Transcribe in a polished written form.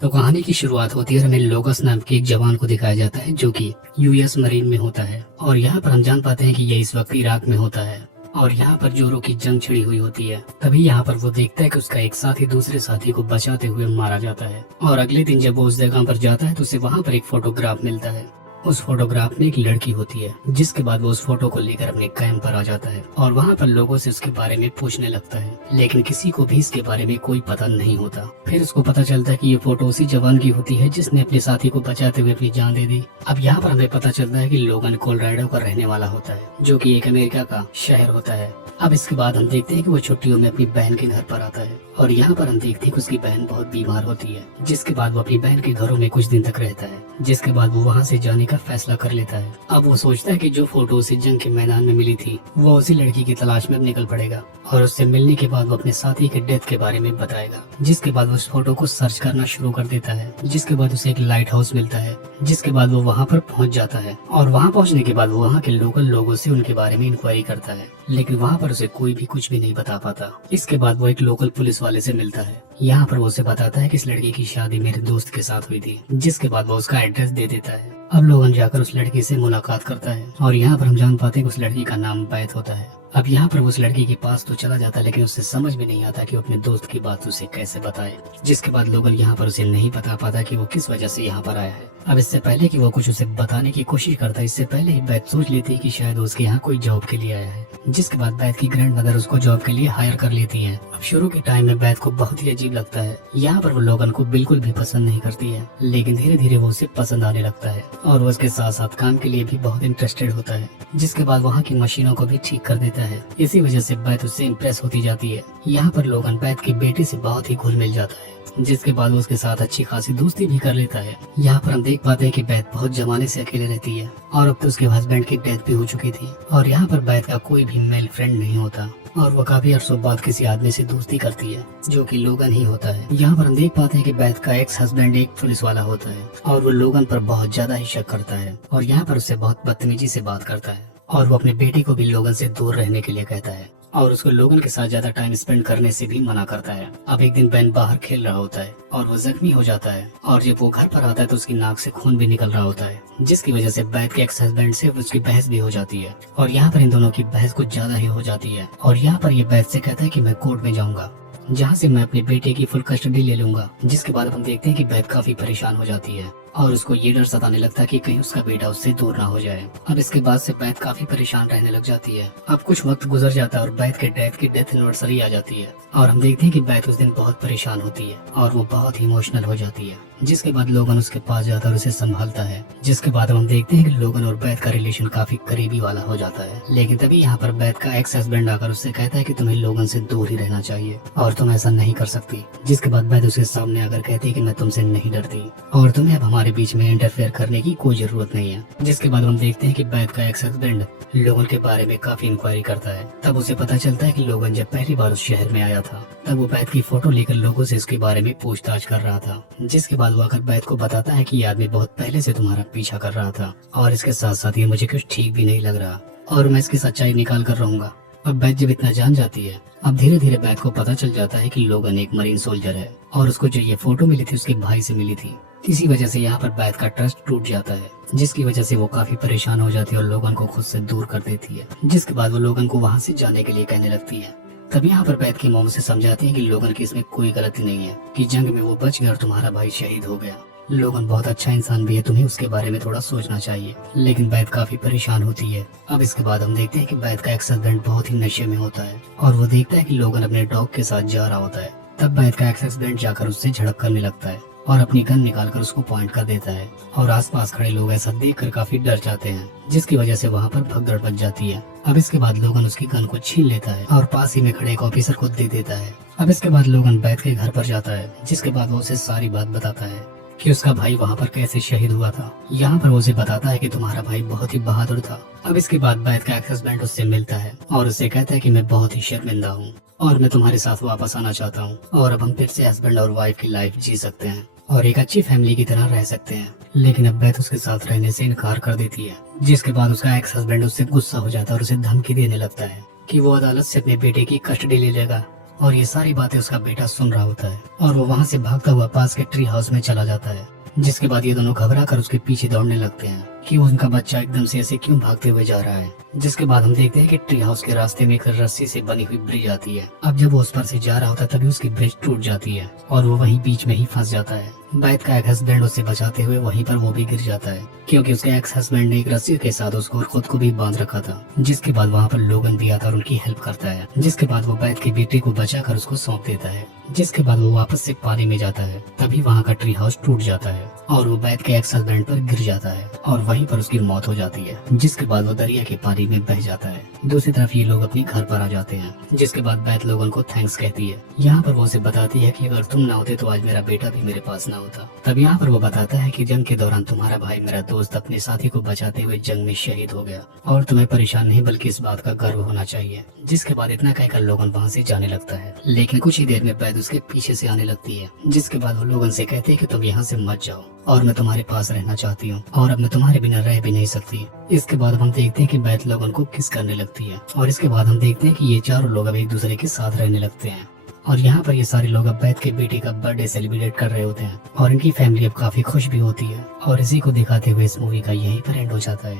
तो कहानी की शुरुआत होती है, हमें लोगस नाम के एक जवान को दिखाया जाता है जो कि यूएस मरीन में होता है। और यहाँ पर हम जान पाते हैं कि ये इस वक्त इराक में होता है और यहाँ पर जोरों की जंग छिड़ी हुई होती है। तभी यहाँ पर वो देखता है कि उसका एक साथी दूसरे साथी को बचाते हुए मारा जाता है। और अगले दिन जब वो उस जगह पर जाता है तो उसे वहाँ पर एक फोटोग्राफ मिलता है। उस फोटोग्राफ में एक लड़की होती है, जिसके बाद वो उस फोटो को लेकर अपने कैंप पर आ जाता है और वहाँ पर लोगों से उसके बारे में पूछने लगता है, लेकिन किसी को भी इसके बारे में कोई पता नहीं होता। फिर उसको पता चलता है कि ये फोटो उसी जवान की होती है जिसने अपने साथी को बचाते हुए अपनी जान दे दी। अब यहाँ पर हमें पता चलता है कि लोगन कोलोराडो का रहने वाला होता है, जो कि एक अमेरिका का शहर होता है। अब इसके बाद हम देखते हैं कि वो छुट्टियों में अपनी बहन के घर पर आता है और यहाँ पर हम देखते हैं कि उसकी बहन बहुत बीमार होती है, जिसके बाद वो अपनी बहन के घरों में कुछ दिन तक रहता है, जिसके बाद वो वहाँ से जाने का फैसला कर लेता है। अब वो सोचता है कि जो फोटो उसे जंग के मैदान में मिली थी वो उसी लड़की की तलाश में अब निकल पड़ेगा और उससे मिलने के बाद वो अपने साथी के डेथ के बारे में बताएगा। जिसके बाद वो उस फोटो को सर्च करना शुरू कर देता है, जिसके बाद उसे एक लाइट हाउस मिलता है, जिसके बाद वो वहाँ पर पहुँच जाता है और वहाँ पहुँचने के बाद वो वहाँ के लोकल लोगों से उनके बारे में इंक्वायरी करता है, लेकिन वहाँ पर उसे कोई भी कुछ भी नहीं बता पाता। इसके बाद वो एक लोकल पुलिस वाले से मिलता है। यहाँ पर वो उसे बताता है कि इस लड़की की शादी मेरे दोस्त के साथ हुई थी, जिसके बाद वो उसका एड्रेस दे देता है। अब लोगन जाकर उस लड़की से मुलाकात करता है और यहाँ पर हम जान पाते हैं कि उस लड़की का नाम बैत होता है। अब यहाँ पर वो उस लड़की के पास तो चला जाता है, लेकिन उसे समझ में नहीं आता कि वो अपने दोस्त की बात उसे कैसे बताए। जिसके बाद लोगन यहाँ पर उसे नहीं बता पाता कि वो किस वजह से यहाँ पर आया है। अब इससे पहले कि वो कुछ उसे बताने की कोशिश करता है, इससे पहले ही बैत सोच लेती है कि शायद वो उसके यहाँ कोई जॉब के लिए आया है। जिसके बाद बैत की ग्रैंड मदर उसको जॉब के लिए हायर कर लेती है। अब शुरू के टाइम में बैत को बहुत ही अजीब लगता है। यहाँ पर वो लोगन को बिल्कुल भी पसंद नहीं करती है, लेकिन धीरे धीरे वो उसे पसंद आने लगता है और वो उसके साथ साथ काम के लिए भी बहुत इंटरेस्टेड होता है। जिसके बाद वहाँ की मशीनों को भी ठीक कर देता है। इसी वजह से बैत उससे इम्प्रेस होती जाती है। यहाँ पर लोगन बैत की बेटी से बहुत ही घुल मिल जाता है, जिसके बाद वो उसके साथ अच्छी खासी दोस्ती भी कर लेता है। यहाँ पर हम देख पाते हैं कि बैत बहुत जमाने से अकेले रहती है और अब तो उसके हस्बैंड की डेथ भी हो चुकी थी और यहाँ पर बैत का कोई भी मेल फ्रेंड नहीं होता और वो काफी अरसों बाद किसी आदमी से दोस्ती करती है, जो कि लोगन ही होता है। यहाँ पर हम देख पाते हैं कि बैत का एक्स हस्बैंड एक पुलिस वाला होता है और वो लोगन पर बहुत ज्यादा ही शक करता है और यहाँ पर उससे बहुत बदतमीजी से बात करता है और वो अपने बेटे को भी लोगन से दूर रहने के लिए कहता है और उसको लोगन के साथ ज्यादा टाइम स्पेंड करने से भी मना करता है। अब एक दिन बेन बाहर खेल रहा होता है और वो जख्मी हो जाता है और जब वो घर पर आता है तो उसकी नाक से खून भी निकल रहा होता है, जिसकी वजह से बैत के एक्स हस्बैंड से उसकी बहस भी हो जाती है और यहाँ पर इन दोनों की बहस कुछ ज्यादा ही हो जाती है और यहाँ पर ये बैत से कहता है कि मैं कोर्ट में जाऊंगा, जहाँ से मैं अपने बेटे की फुल कस्टडी ले लूंगा। जिसके बाद हम देखते हैं कि बैत काफी परेशान हो जाती है और उसको ये डर सताने लगता है कि कहीं उसका बेटा उससे दूर ना हो जाए। अब इसके बाद से बैत काफी परेशान रहने लग जाती है। अब कुछ वक्त गुजर जाता है और बैत के डैड की डेथ एनिवर्सरी आ जाती है और हम देखते हैं कि बैत उस दिन बहुत परेशान होती है और वो बहुत ही इमोशनल हो जाती है। जिसके बाद लोगन उसके पास जाता है और उसे संभालता है। जिसके बाद हम देखते हैं कि लोगन और बैत का रिलेशन काफी करीबी वाला हो जाता है, लेकिन तभी यहाँ पर बैत का एक्स हस्बैंड आकर उससे कहता है कि तुम्हें लोगन से दूर ही रहना चाहिए और तुम ऐसा नहीं कर सकती। जिसके बाद बैत उसके सामने आकर कहती है कि मैं तुमसे नहीं डरती और तुम्हें अब हमारे बीच में इंटरफेयर करने की कोई जरूरत नहीं है। जिसके बाद हम देखते हैं कि बैत का एक्स हस्बैंड लोगन के बारे में काफी इंक्वायरी करता है। तब उसे पता चलता है कि लोगन जब पहली बार उस शहर में आया था तब वो बैत की फोटो लेकर लोगों से उसके बारे में पूछताछ कर रहा था। जिसके बाद वो आकर बैत को बताता है कि ये आदमी बहुत पहले से तुम्हारा पीछा कर रहा था और इसके साथ साथ ये मुझे कुछ ठीक भी नहीं लग रहा और मैं इसकी सच्चाई निकाल कर रहूंगा। अब बैत जब इतना जान जाती है, अब धीरे धीरे बैत को पता चल जाता है कि लोगन एक मरीन सोल्जर है और उसको जो ये फोटो मिली थी उसके भाई से मिली थी। इसी वजह से यहाँ पर बैत का ट्रस्ट टूट जाता है, जिसकी वजह से वो काफी परेशान हो जाती है और लोगन को खुद से दूर कर देती है। जिसके बाद वो लोगन को वहाँ से जाने के लिए कहने लगती है। तब यहाँ पर बैत की मॉम से समझाती है कि लोगन की इसमें कोई गलती नहीं है, कि जंग में वो बच गया और तुम्हारा भाई शहीद हो गया। लोगन बहुत अच्छा इंसान भी है, तुम्हें उसके बारे में थोड़ा सोचना चाहिए। लेकिन बैत काफी परेशान होती है। अब इसके बाद हम देखते हैं कि बैत का एक्स हस्बैंड बहुत ही नशे में होता है और वो देखता है कि लोगन अपने डॉग के साथ जा रहा होता है। तब बैत का एक्स हस्बैंड जाकर उससे झड़प करने लगता है और अपनी गन निकालकर उसको पॉइंट कर देता है और आसपास खड़े लोग ऐसा देखकर काफी डर जाते हैं, जिसकी वजह से वहाँ पर भगदड़ मच जाती है। अब इसके बाद लोगन उसकी गन को छीन लेता है और पास ही में खड़े एक ऑफिसर को दे देता है। अब इसके बाद लोगन बैत के घर पर जाता है, जिसके बाद वो उसे सारी बात बताता है कि उसका भाई वहाँ पर कैसे शहीद हुआ था। यहाँ पर वो उसे बताता है कि तुम्हारा भाई बहुत ही बहादुर था। अब इसके बाद बैत का एक्स हस्बैंड उससे मिलता है और उससे कहता है कि मैं बहुत ही शर्मिंदा हूँ और मैं तुम्हारे साथ वापस आना चाहता हूँ और अब हम फिर से हस्बैंड और वाइफ की लाइफ जी सकते हैं और एक अच्छी फैमिली की तरह रह सकते हैं। लेकिन अब बैत उसके साथ रहने से इनकार कर देती है। जिसके बाद उसका एक्स हस्बैंड उससे गुस्सा हो जाता है और उसे धमकी देने लगता है कि वो अदालत से अपने बेटे की कस्टडी ले लेगा और ये सारी बातें उसका बेटा सुन रहा होता है और वो वहाँ से भागता हुआ पास के ट्री हाउस में चला जाता है। जिसके बाद ये दोनों घबरा कर उसके पीछे दौड़ने लगते हैं कि उनका बच्चा एकदम से ऐसे क्यों भागते हुए जा रहा है। जिसके बाद हम देखते हैं कि ट्री हाउस के रास्ते में एक रस्सी से बनी हुई ब्रिज आती है। अब जब वो उस पर से जा रहा होता है तभी उसकी ब्रिज टूट जाती है और वो वहीं बीच में ही फंस जाता है। बैथ का एक हस्बैंड उसे बचाते हुए वहीं पर वो भी गिर जाता है क्योंकि उसके एक्स हस्बैंड ने एक रस्सी के साथ उसको और खुद को भी बांध रखा था। जिसके बाद वहाँ पर लोगन भी आता और उनकी हेल्प करता है। जिसके बाद वो बैथ के बेटे को बचाकर उसको सौंप देता है। जिसके बाद वो वापस से पानी में जाता है। तभी वहाँ का ट्री हाउस टूट जाता है और वो बैथ के एक्स हस्बैंड पर गिर जाता है और वहीं पर उसकी मौत हो जाती है। जिसके बाद वो दरिया के पानी में बह जाता है। दूसरी तरफ ये लोग अपने घर पर आ जाते हैं। जिसके बाद बैथ लोगन को थैंक्स कहती है। यहाँ पर वो उसे बताती है कि अगर तुम ना होते तो आज मेरा बेटा भी मेरे पास ना होता। तब यहाँ पर वो बताता है कि जंग के दौरान तुम्हारा भाई मेरा दोस्त अपने साथी को बचाते हुए जंग में शहीद हो गया और तुम्हें परेशान नहीं बल्कि इस बात का गर्व होना चाहिए। जिसके बाद इतना कहकर लोगन वहाँ से जाने लगता है। लेकिन कुछ ही देर में बैथ उसके पीछे से आने लगती है। जिसके बाद वो लोगन से कहते हैं कि तुम यहाँ से मत जाओ और मैं तुम्हारे पास रहना चाहती हूँ और अब मैं तुम्हारे बिना रह भी नहीं सकती। इसके बाद हम देखते हैं कि बैथ लोगन को किस करने लगती है और इसके बाद हम देखते हैं कि ये चारों लोग अब एक दूसरे के साथ रहने लगते हैं। और यहाँ पर ये सारे लोग अब बैथ के बेटे का बर्थडे सेलिब्रेट कर रहे होते हैं और इनकी फैमिली अब काफी खुश भी होती है। और इसी को दिखाते हुए इस मूवी का यहीं पर एंड हो जाता है।